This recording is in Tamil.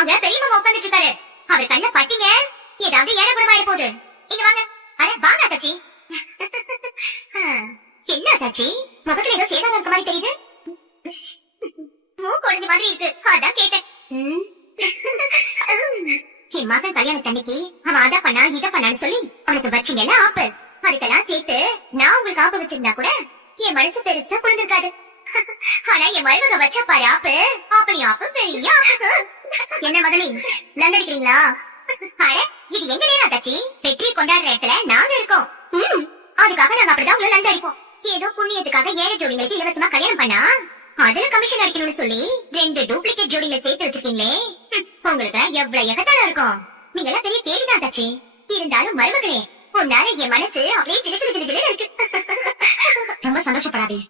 அங்க பெரிய மாமா உட்கார்ந்துட்டு இருக்காரு. அவர் கண்ண பட்டிங்க ஏதாவது ஏடகுடமாயிட போகுது. இங்க வாங்க. அட வாங்க அத்தாச்சி. என்ன அத்தாச்சி, முகத்துல ஏதோ சேதாரம் இருக்க மாதிரி தெரியுது. மூக்கு உடைஞ்ச மாதிரி இருக்கு, அதான் கேட்டேன். என் மகன் கல்யாணத்தன்னைக்கு அவன் அத பண்ணா இத பண்ணான்னு சொல்லி அவனுக்கு வச்சிங்கல்ல ஆப்பு, அதுக்கெல்லாம் சேர்த்து நான் உங்களுக்கு ஆப்பு வச்சிருந்தா கூட என் மனசு பெருசா குழந்திருக்காது. ஆனா என் மருமக வச்ச பாரு ஆப்பு, ஆப்பனி ஆப்பு பெரிய ஆப்பு. என்ன மகனே லண்டடிக்கிறீங்களா? அட இது எங்க நேரம் அத்தாச்சி, வெற்றி கொண்டாடுற இடத்துல நாங்க இருக்கோம். அதுக்காக நாங்க அப்படிதான் உங்களை லண்டடிப்போம். ஏதோ புண்ணியத்துக்காக ஏழை ஜோடிங்களுக்கு இலவசமா கல்யாணம் பண்ணா அதுல கமிஷன் அடிக்கணும்னு சொல்லி 2 டூப்ளிகேட் ஜோடியில சேர்த்து வச்சிருக்கீங்களே, உங்களுக்கு எவ்வளவு எகத்தாளம் இருக்கும். நீங்க எல்லாம் பெரிய கேள்விதான் தாச்சி. இருந்தாலும் மருமகளே, உன்னால என் மனசு அப்படியே சிலு சிலு சிலு இருக்கு. ரொம்ப சந்தோஷப்படாதே.